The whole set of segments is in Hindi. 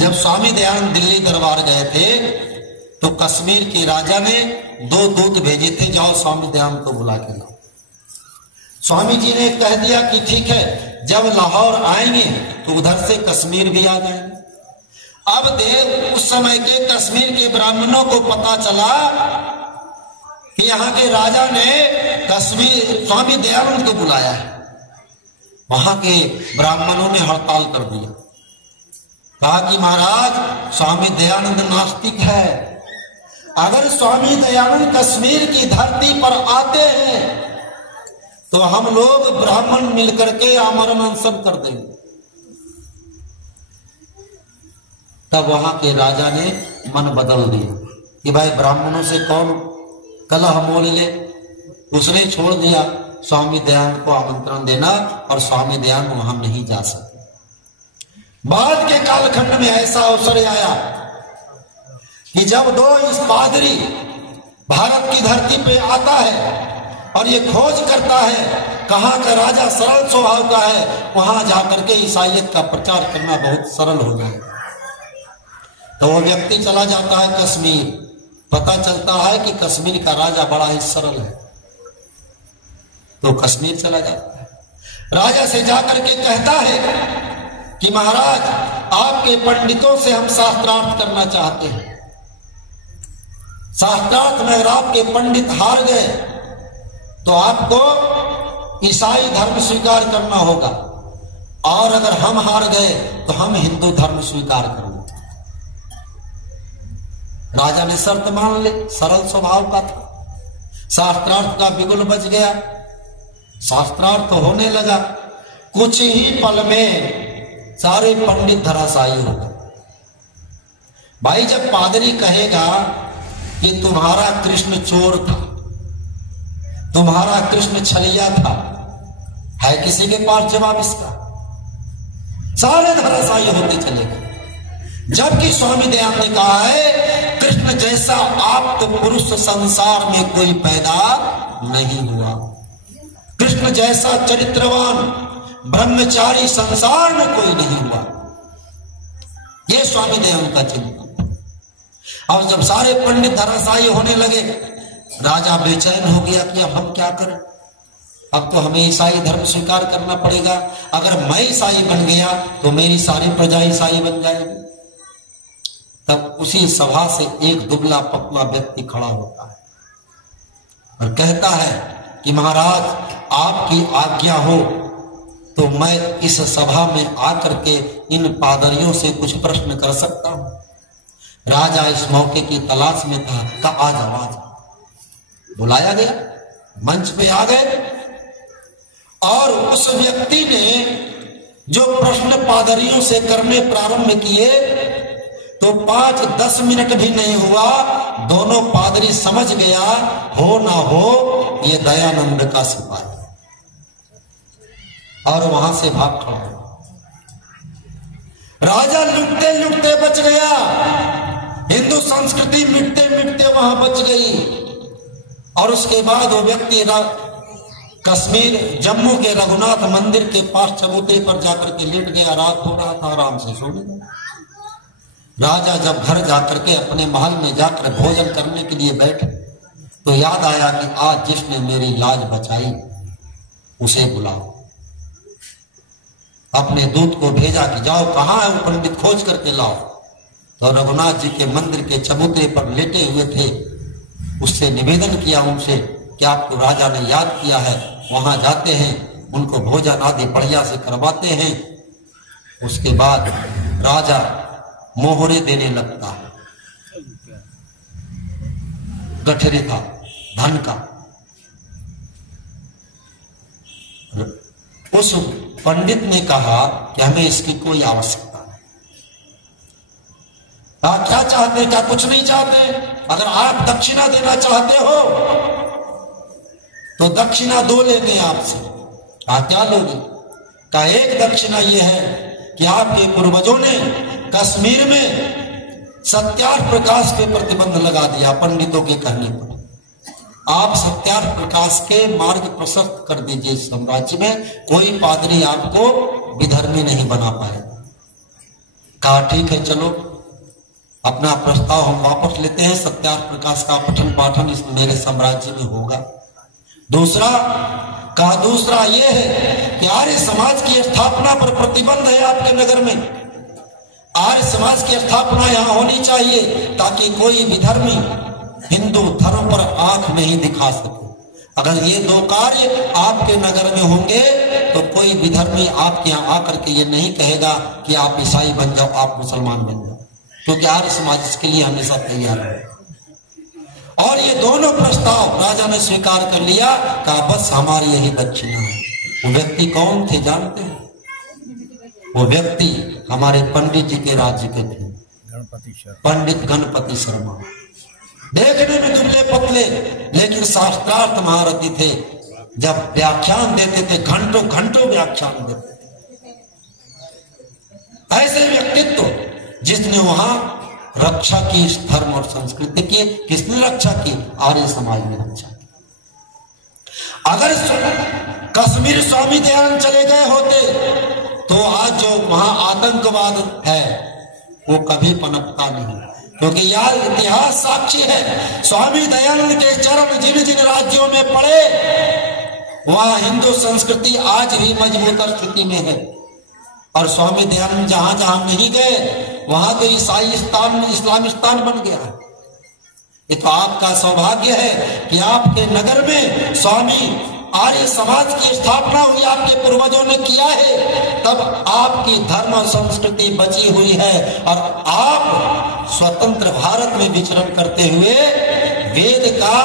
जब स्वामी दयानंद दिल्ली दरबार गए थे तो कश्मीर के राजा ने 2 दूत भेजे थे, जाओ स्वामी दयानंद को बुला के लाओ। स्वामी जी ने कह दिया कि ठीक है, जब लाहौर आएंगे तो उधर से कश्मीर भी आ जाएंगे। अब देव उस समय के कश्मीर के ब्राह्मणों को पता चला कि यहाँ के राजा ने कश्मीर स्वामी दयानंद को बुलाया है। वहां के ब्राह्मणों ने हड़ताल कर दिया, कहा कि महाराज स्वामी दयानंद नास्तिक है, अगर स्वामी दयानंद कश्मीर की धरती पर आते हैं तो हम लोग ब्राह्मण मिलकर के आमरण अनशन कर देंगे। तब वहां के राजा ने मन बदल दिया कि भाई ब्राह्मणों से कौन कलह मोल ले। उसने छोड़ दिया स्वामी दयानंद को आमंत्रण देना और स्वामी दयानंद वहां नहीं जा सके। बाद के कालखंड में ऐसा अवसर आया कि जब 2 इस पादरी भारत की धरती पे आता है और ये खोज करता है कहां का राजा सरल स्वभाव का है, वहां जाकर के ईसाइयत का प्रचार करना बहुत सरल हो जाए। तो वो व्यक्ति चला जाता है कश्मीर, पता चलता है कि कश्मीर का राजा बड़ा ही सरल है, तो कश्मीर चला जाता है। राजा से जाकर के कहता है कि महाराज आपके पंडितों से हम शास्त्रार्थ करना चाहते हैं। शास्त्रार्थ में अगर आपके पंडित हार गए तो आपको ईसाई धर्म स्वीकार करना होगा, और अगर हम हार गए तो हम हिंदू धर्म स्वीकार करेंगे। राजा ने शर्त मान ली, सरल स्वभाव का था। शास्त्रार्थ का बिगुल बज गया, शास्त्रार्थ होने लगा। कुछ ही पल में सारे पंडित धराशायी हो गए। भाई जब पादरी कहेगा कि तुम्हारा कृष्ण चोर था, तुम्हारा कृष्ण छलिया था, है किसी के पास जवाब इसका? सारे धराशायी होते चले गए। जबकि स्वामी दयानंद ने कहा है कृष्ण जैसा आप तो पुरुष संसार में कोई पैदा नहीं हुआ, कृष्ण जैसा चरित्रवान ब्रह्मचारी संसार में कोई नहीं हुआ। यह स्वामी दयानंद का चिंतन। और जब सारे पंडित धराशायी होने लगे, राजा बेचैन हो गया कि अब हम क्या करें, अब तो हमें ईसाई धर्म स्वीकार करना पड़ेगा। अगर मैं ईसाई बन गया तो मेरी सारी प्रजा ईसाई बन जाएगी। तब उसी सभा से एक दुबला पतला व्यक्ति खड़ा होता है और कहता है कि महाराज आपकी आज्ञा हो तो मैं इस सभा में आकर के इन पादरियों से कुछ प्रश्न कर सकता हूं। राजा इस मौके की तलाश में था, कहा आ जाओ आ जाओ। बुलाया गया, मंच पे आ गए और उस व्यक्ति ने जो प्रश्न पादरियों से करने प्रारंभ किए तो 5-10 मिनट भी नहीं हुआ, दोनों पादरी समझ गया हो ना हो ये दयानंद का सिपाही, और वहां से भाग खड़ा। राजा लुटते लुटते बच गया, हिंदू संस्कृति मिटते मिटते वहां बच गई। और उसके बाद वो व्यक्ति कश्मीर जम्मू के रघुनाथ मंदिर के पास चबूतरे पर जाकर के लेट गया। रात हो रहा था, आराम से सो गया। राजा जब घर जाकर के अपने महल में जाकर भोजन करने के लिए बैठे तो याद आया कि आज जिसने मेरी लाज बचाई उसे बुलाओ। अपने दूत को भेजा कि जाओ कहां है वो पंडित, खोज करके लाओ। तो रघुनाथ जी के मंदिर के चबूतरे पर लेटे हुए थे, उससे निवेदन किया उनसे कि आपको राजा ने याद किया है, वहां जाते हैं, उनको भोजन आदि बढ़िया से करवाते हैं। उसके बाद राजा मोहरे देने लगता है, गठरी था धन का। उस पंडित ने कहा कि हमें इसकी कोई आवश्यकता नहीं। क्या चाहते, क्या कुछ नहीं चाहते? अगर आप दक्षिणा देना चाहते हो तो दक्षिणा 2 लेंगे आपसे। क्या लोगे? का एक दक्षिणा यह है कि आपके पूर्वजों ने कश्मीर में सत्यार्थ प्रकाश पे प्रतिबंध लगा दिया पंडितों के कहने पर। आप सत्यार्थ प्रकाश के मार्ग प्रशस्त कर दीजिए। साम्राज्य में कोई पादरी आपको विधर्मी नहीं बना पाएगा। कहा ठीक है, चलो अपना प्रस्ताव हम वापस लेते हैं, सत्यार्थ प्रकाश का पठन पाठन इस मेरे साम्राज्य में होगा। दूसरा ये है कि आर्य समाज की स्थापना पर प्रतिबंध है आपके नगर में। आर्य समाज की स्थापना यहां होनी चाहिए ताकि कोई विधर्मी हिंदू धर्म पर आंख नहीं दिखा सके। अगर ये दो कार्य आपके नगर में होंगे तो कोई विधर्मी आपके यहां आकर के ये नहीं कहेगा कि आप ईसाई बन जाओ, आप मुसलमान बन जाओ, क्योंकि आर्य समाज इसके लिए हमेशा तैयार है। और ये दोनों प्रस्ताव राजा ने स्वीकार कर लिया, कहा बस हमारी यही दक्षिणा है। वो व्यक्ति कौन थे जानते हैं? वो व्यक्ति हमारे पंडित जी के राज्य के थे, पंडित गणपति शर्मा। देखने में दुबले पतले लेकिन शास्त्रार्थ महारथी थे। जब व्याख्यान देते थे घंटों घंटों व्याख्यान देते थे। ऐसे व्यक्तित्व जिसने वहां रक्षा की इस धर्म और संस्कृति की। किसने रक्षा की? आर्य समाज ने रक्षा की। अगर कश्मीर स्वामी दयानंद चले गए होते तो आज जो वहां आतंकवाद है वो कभी पनपता नहीं, क्योंकि यार इतिहास साक्षी है। स्वामी दयानंद के चरण जिन जिन राज्यों में पड़े वहां हिंदू संस्कृति आज भी मजबूत स्थिति में है। और स्वामी दयानंद जहां जहां नहीं गए वहां तो इस्लामिस्तान बन गया। ये तो आपका सौभाग्य है कि आपके नगर में स्वामी आर्य समाज की स्थापना हुई, आपके पूर्वजों ने किया है, तब आपकी धर्म और संस्कृति बची हुई है और आप स्वतंत्र भारत में विचरण करते हुए वेद का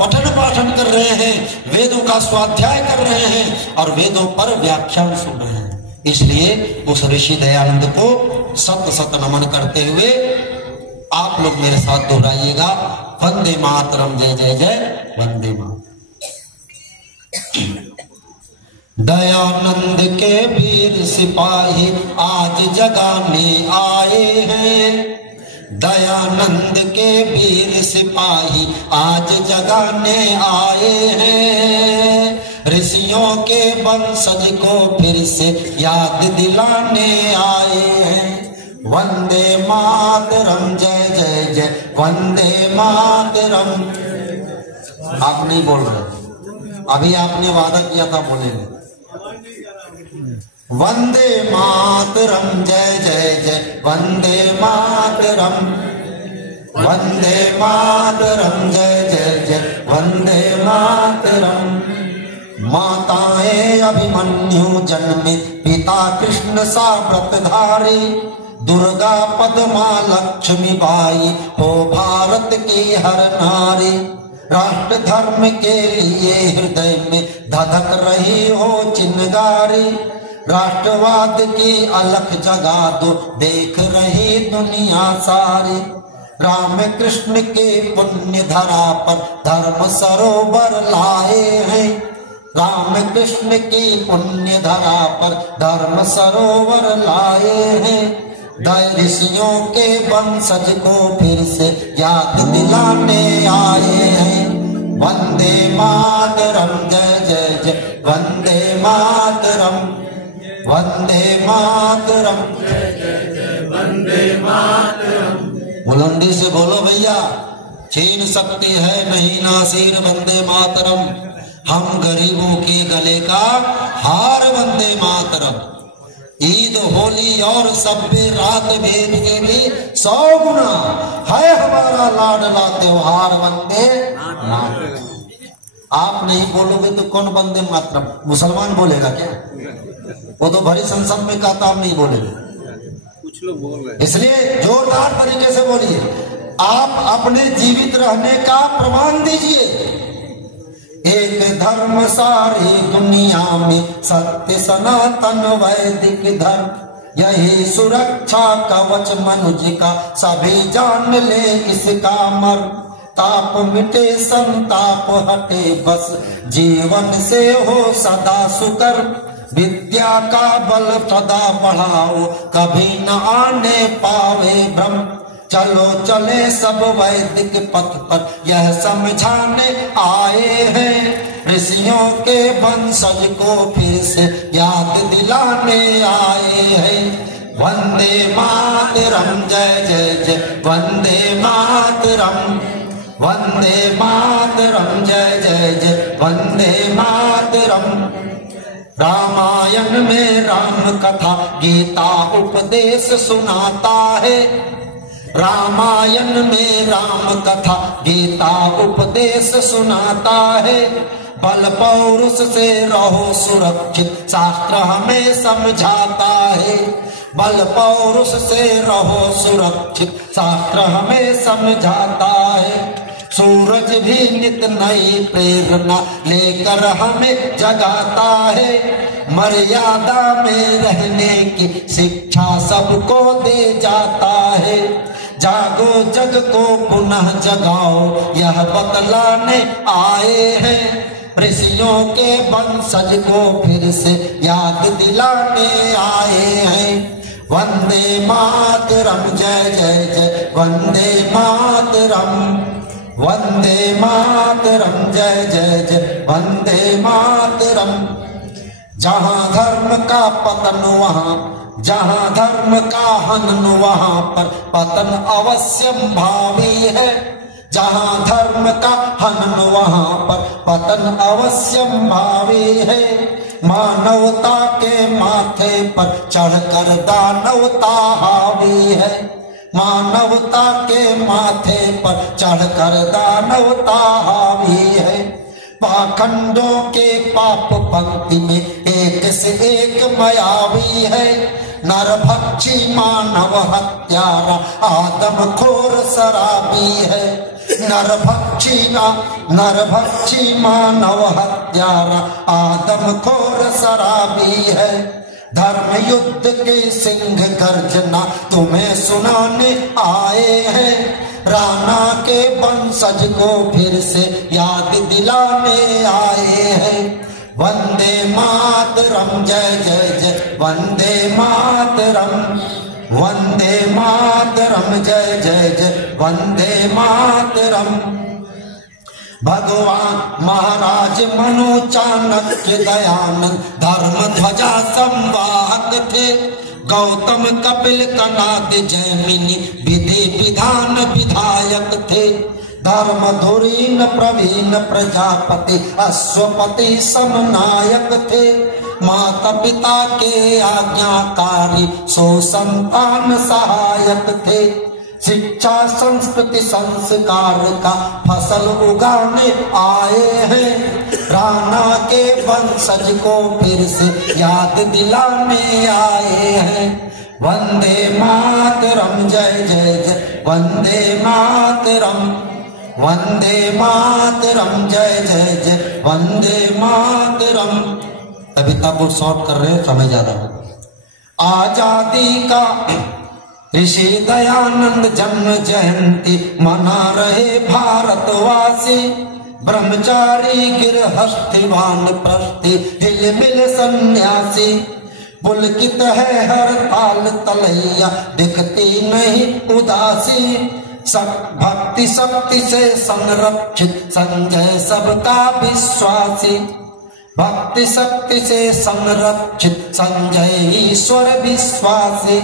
पठन पाठन कर रहे हैं, वेदों का स्वाध्याय कर रहे हैं और वेदों पर व्याख्यान सुन रहे हैं। इसलिए उस ऋषि दयानंद को सत सत नमन करते हुए आप लोग मेरे साथ दोहराइएगा, वंदे मातरम, जय जय जय वंदे मातरम। दयानंद के वीर सिपाही आज जगाने आए हैं। दयानंद के वीर सिपाही आज जगाने आए हैं। ऋषियों के वंशज को फिर से याद दिलाने आए हैं। वंदे मातरम, जय जय जय वंदे मातरम। आप नहीं बोल रहे, अभी आपने वादा किया था बोलेंगे। वंदे मातरम, जय जय जय वंदे मातरम। वंदे मातरम, जय जय जय वंदे मातरम। माताएं अभिमन्यु जन्मे, पिता कृष्ण सा व्रतधारी। दुर्गा पद्मा लक्ष्मी बाई हो भारत की हर नारी। राष्ट्र धर्म के लिए हृदय में धधक रही हो चिंगारी। राष्ट्रवाद की अलख जगा दो, देख रही दुनिया सारी। राम कृष्ण के पुण्य धरा पर धर्म सरोवर लाए हैं। राम कृष्ण की पुण्य धरा पर धर्म सरोवर लाए हैं। ऋषियों के वंशज को फिर से याद दिलाने आए हैं। वंदे मातरम, जय जय जय वंदे मातरम। वंदे मातरम, जय जय जय वंदे मातरम। बुलंदी से बोलो भैया, छीन सकती है नहीं नासिर वंदे मातरम। हम गरीबों के गले का हार वंदे मातरम। ईद होली और सभ्य रात भेद के भी 100 गुना है हमारा लाडला त्योहार वंदे मातरम। आप नहीं बोलोगे तो कौन वंदे मातरम? मुसलमान बोलेगा क्या? वो तो बड़ी संसद में कहता, हम नहीं बोलेंगे। कुछ लोग बोल रहे हैं, इसलिए जोरदार तरीके से बोलिए। आप अपने जीवित रहने का प्रमाण दीजिए। एक धर्म सारी दुनिया में, सत्य सनातन वैदिक धर्म। यही सुरक्षा कवच मनुष्य का, सभी जान ले इसका मर। ताप मिटे संताप हटे, बस जीवन से हो सदा सुकर। विद्या का बल सदा बढ़ाओ, कभी न आने पावे भ्रम। चलो चले सब वैदिक पथ पर, यह समझाने आए हैं। ऋषियों के वंशज को फिर से याद दिलाने आए हैं। वंदे मातरम, जय जय जय वंदे मातरम, वंदे मातरम, जय जय जय वंदे मातरम। रामायण में राम कथा गीता उपदेश सुनाता है, रामायण में राम कथा गीता उपदेश सुनाता है। बल पौरुष से रहो सुरक्षित शास्त्र हमें समझाता है, बल पौरुष से रहो सुरक्षित शास्त्र हमें समझाता है। सूरज भी नित नई प्रेरणा लेकर हमें जगाता है, मर्यादा में रहने की शिक्षा सबको दे जाता है। जागो जग को पुनः जगाओ यह बतलाने आए हैं, ऋषियों के वंशज को फिर से याद दिलाने आए हैं। वंदे मातरम, जय जय जय वंदे मातरम, वंदे मातरम, जय जय जय वंदे मातरम। जहाँ धर्म का पतन वहाँ, जहाँ धर्म का हनन वहाँ पर पतन अवश्यंभावी है, जहाँ धर्म का हनन वहाँ पर पतन अवश्यंभावी है। मानवता के माथे पर चढ़कर दानवता हावी है, मानवता के माथे पर चढ़कर दानवता हावी है। पाखंडों के पाप पंक्ति में एक से एक मायावी है, नरभक्षी मानव हत्यारा आदमखोर शराबी है। नरभक्षी मानव हत्यारा आदमखोर शराबी है। धर्म युद्ध के सिंह गर्जना तुम्हें सुनाने आए हैं, राणा के वंशज को फिर से याद दिलाने आए हैं। वंदे मातरम, जय जय जय वंदे मातरम, वंदे मातरम, जय जय जय वंदे मातरम। भगवान महाराज मनु चाणक्य दयानंद धर्म ध्वजा संवाहक थे, गौतम कपिल कनाद जैमिनी विधि विधान विधायक थे। धर्म धुरीन प्रवीण प्रजापति अश्वपति समनायक थे, माता पिता के आज्ञाकारी सो संतान सहायक थे। शिक्षा संस्कृति संस्कार का फसल उगाने आए हैं, राणा के वंशज को फिर से याद दिलाने आए हैं। वंदे मातरम, जय जय जय वंदे मातरम, वंदे मातरम, जय जय जय वंदे मातरम। अभी तक वो शॉर्ट कर रहे हैं, समय ज्यादा हो। आजादी का ऋषि दयानंद जन्म जयंती मना रहे भारतवासी, ब्रह्मचारी गिरहस्थिवान प्रस्थि हिलमिल सन्यासी। पुलकित है हर ताल तलैया दिखती नहीं उदासी, भक्ति शक्ति से संरक्षित संजय सबका विश्वासी। भक्ति शक्ति से संरक्षित संजय ईश्वर विश्वासी।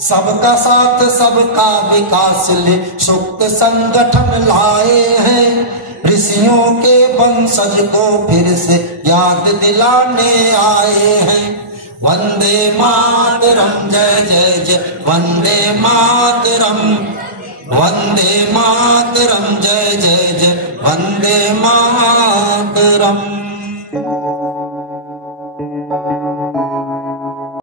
सबका साथ सबका विकास ले सुक्त संगठन लाए हैं, ऋषियों के वंशज को फिर से याद दिलाने आए हैं। वंदे मातरम, जय जय जय वंदे मातरम, वंदे मातरम, जय जय जय वंदे मातरम।